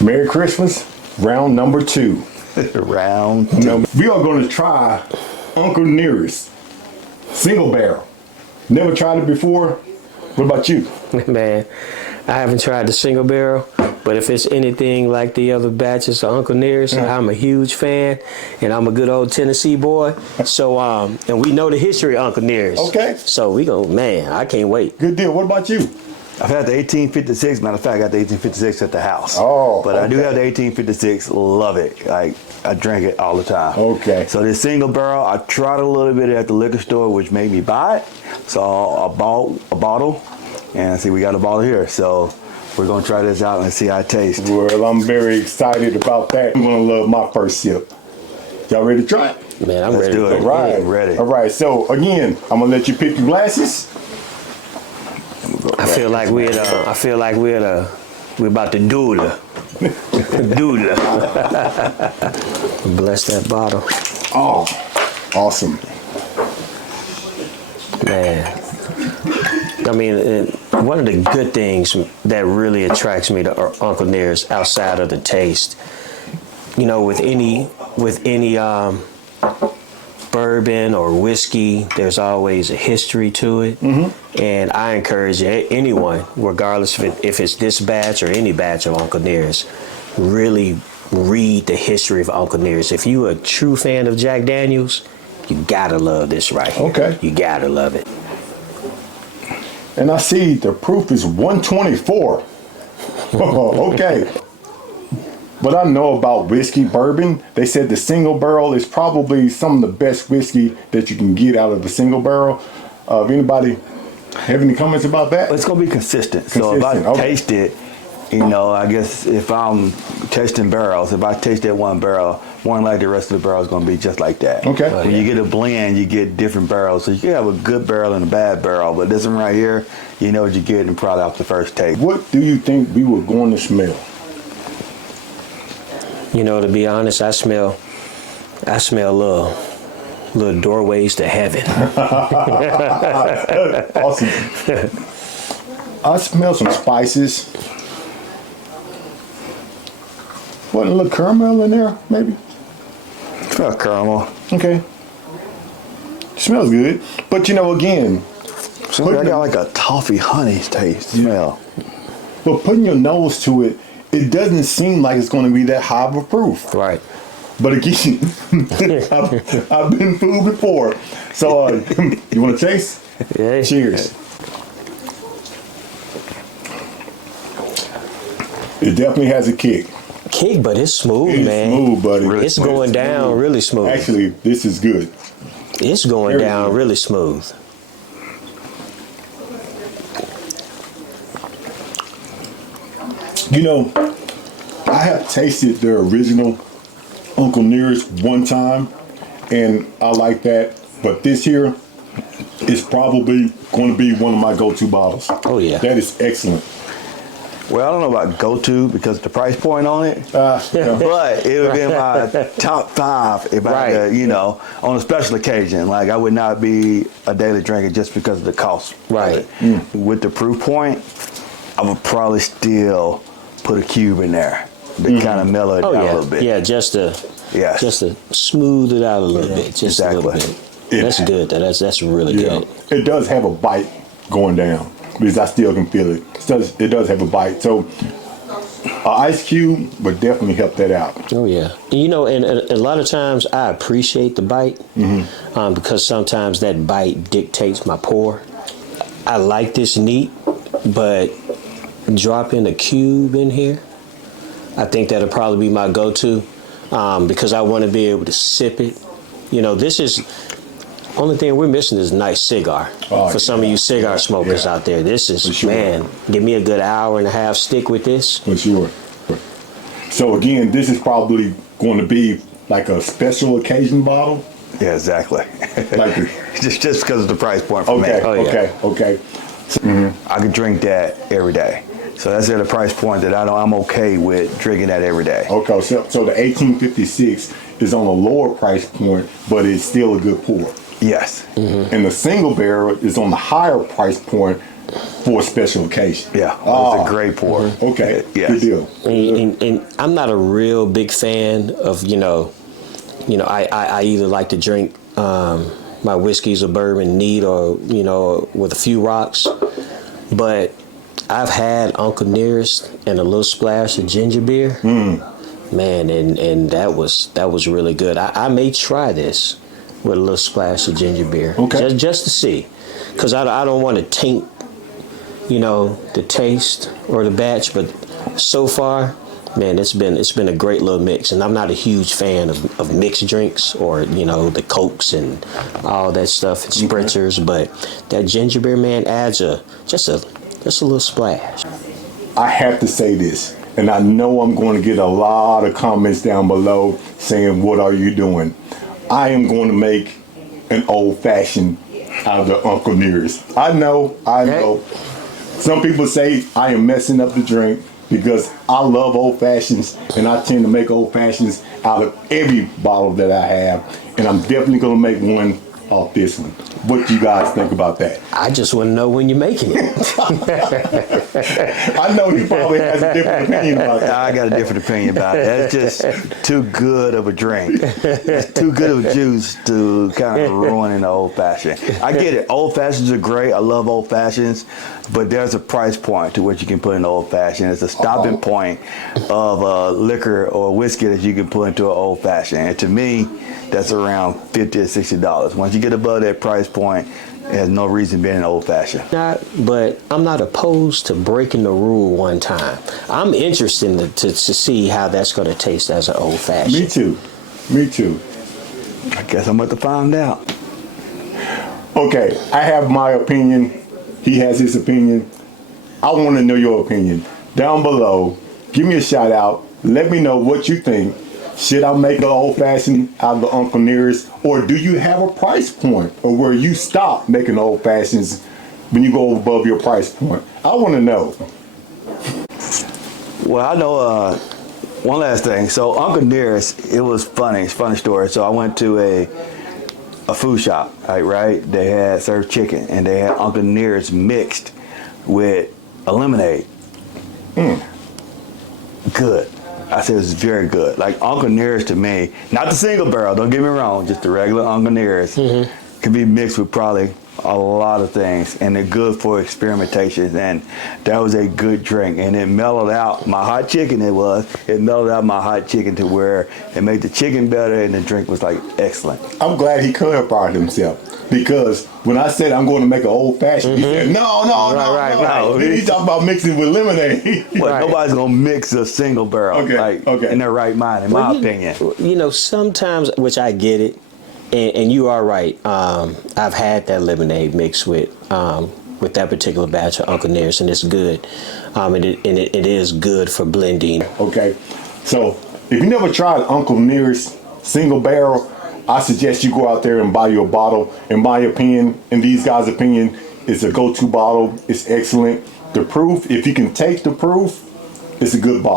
Merry Christmas, round number 2. Round 2. Now, we are going to try Uncle Nearest single barrel. Never tried it before. What about you? Man, I haven't tried the single barrel, but if it's anything like the other batches of Uncle Nearest, I'm a huge fan, and I'm a good old Tennessee boy. So, and we know the history of Uncle Nearest. Okay. So we go, man, I can't wait. Good deal. What about you? I've had the 1856. Matter of fact, I got the 1856 at the house. Oh, but I do have the 1856. Love it. Like, I drink it all the time. Okay. So this single barrel, I tried a little bit at the liquor store, which made me buy it. So I bought a bottle, and see, we got a bottle here. So we're gonna try this out and see how it tastes. Well, I'm very excited about that. I'm gonna love my first sip. Y'all ready to try it? Man, I'm Let's ready. do it. All right. I'm ready. All right. So again, I'm gonna let you pick your glasses. I feel like we're about to doodle. Doodle. Bless that bottle. Oh, awesome. Man. I mean, one of the good things that really attracts me to Uncle Nearest outside of the taste, you know, with any bourbon or whiskey, there's always a history to it. Mm-hmm. And I encourage anyone, regardless if it's this batch or any batch of Uncle Nearest, really read the history of Uncle Nearest. If you're a true fan of Jack Daniels, you gotta love this right here. Okay. You gotta love it. And I see the proof is 124. Okay. But I know about whiskey, bourbon. They said the single barrel is probably some of the best whiskey that you can get out of the single barrel. If anybody have any comments about that? It's gonna be consistent. So if I taste it, you know, I guess if I'm tasting barrels, if I taste that one barrel, one like the rest of the barrel is gonna be just like that. Okay. When you get a blend, you get different barrels. So you can have a good barrel and a bad barrel, but this one right here, you know what you're getting probably off the first taste. What do you think we were going to smell? You know, to be honest, I smell little doorways to heaven. Awesome. I smell some spices. What, a little caramel in there, maybe? Smell caramel. Okay. Smells good. But you know, again, I got like a toffee honey taste smell. but putting your nose to it, it doesn't seem like it's going to be that high of a proof. Right. But again, I've been fooled before. So you want to taste? Yeah. Cheers. It definitely has a kick. Kick, but it's smooth, It's man. smooth, buddy. Really it's going down smooth. really smooth. Actually, this is good. It's going down really smooth. You know, I have tasted the original Uncle Nearest one time, and I like that. But this here is probably going to be one of my go-to bottles. Oh, yeah. That is excellent. Well, I don't know about go-to because the price point on it, Yeah. but it would be in my top 5 if I had, you know, on a special occasion. Like, I would not be a daily drinker just because of the cost. Right. With the proof point, I would probably still put a cube in there to kind of mellow it down a little bit. Yeah, just to smooth it out a little bit. Just a little bit. That's good. That's really good. It does have a bite going down because I still can feel it. It does have a bite. So an ice cube would definitely help that out. Oh, yeah. You know, and a lot of times I appreciate the bite because sometimes that bite dictates my pour. I like this neat, but dropping a cube in here, I think that'll probably be my go-to because I want to be able to sip it. You know, this is only thing we're missing is a nice cigar. For some of you cigar smokers out there, this is, man, give me a good hour and a half stick with this. For sure. So again, this is probably going to be like a special occasion bottle. Yeah, exactly. Like just because of the price point for me. Okay. So, I could drink that every day. So that's at a price point that I'm okay with drinking that every day. Okay, so the 1856 is on a lower price point, but it's still a good pour. Yes. And the single barrel is on the higher price point, Mm-hmm. for a special occasion. Yeah, it's a great pour. Okay, Yes. good deal. And I'm not a real big fan of I either like to drink my whiskeys or bourbon neat or with a few rocks, but I've had Uncle Nearest and a little splash of ginger beer. Man, and that was really good. I may try this with a little splash of ginger beer, Okay, just to see, because I don't want to taint the taste or the batch, but so far, man, it's been a great little mix. And I'm not a huge fan of mixed drinks or the Cokes and all that stuff and spritzers, but that ginger beer, man, adds just a little splash. I have to say this, and I know I'm going to get a lot of comments down below saying, "What are you doing?" I am going to make an old fashioned out of the Uncle Nearest. I know. Some people say I am messing up the drink because I love old fashions, and I tend to make old fashions out of every bottle that I have, and I'm definitely going to make one off this one. What do you guys think about that? I just want to know when you're making it. I know he probably has a different opinion about that. I got a different opinion about it. That's just too good of a drink. It's too good of a juice to kind of ruin an old fashioned. I get it. Old fashions are great. I love old fashions, but there's a price point to what you can put in an old fashioned. It's a stopping point of liquor or whiskey that you can put into an old fashioned. And to me, that's around $50 to $60. Once you get above that price point, there's no reason being an old fashioned. But I'm not opposed to breaking the rule one time. I'm interested to see how that's going to taste as an old fashioned. Me too. I guess I'm about to find out. Okay, I have my opinion. He has his opinion. I want to know your opinion. Down below, give me a shout out. Let me know what you think. Should I make an old fashioned out of the Uncle Nearest, or do you have a price point, or where you stop making old fashions when you go above your price point? I want to know. Well, I know one last thing. So Uncle Nearest, it was funny. It's a funny story. So I went to a food shop, right? They had served chicken, and they had Uncle Nearest mixed with a lemonade. Good. I said it was very good. Like Uncle Nearest to me, not the single barrel, don't get me wrong, just the regular Uncle Nearest can be mixed with probably a lot of things, and they're good for experimentations, and that was a good drink, and it mellowed out my hot chicken. It mellowed out my hot chicken to where it made the chicken better, and the drink was like excellent. I'm glad he clarified himself, because when I said I'm going to make an old fashioned, he said no. Then he talked about mixing with lemonade. Well, nobody's gonna mix a single barrel in their right mind, in my opinion. Sometimes, which I get it, and you are right. I've had that lemonade mixed with that particular batch of Uncle Nearest, and it's good. It is good for blending. Okay, so if you never tried Uncle Nearest single barrel, I suggest you go out there and buy you a bottle. In my opinion, in these guys' opinion, it's a go-to bottle. It's excellent. The proof, if you can take the proof, it's a good bottle.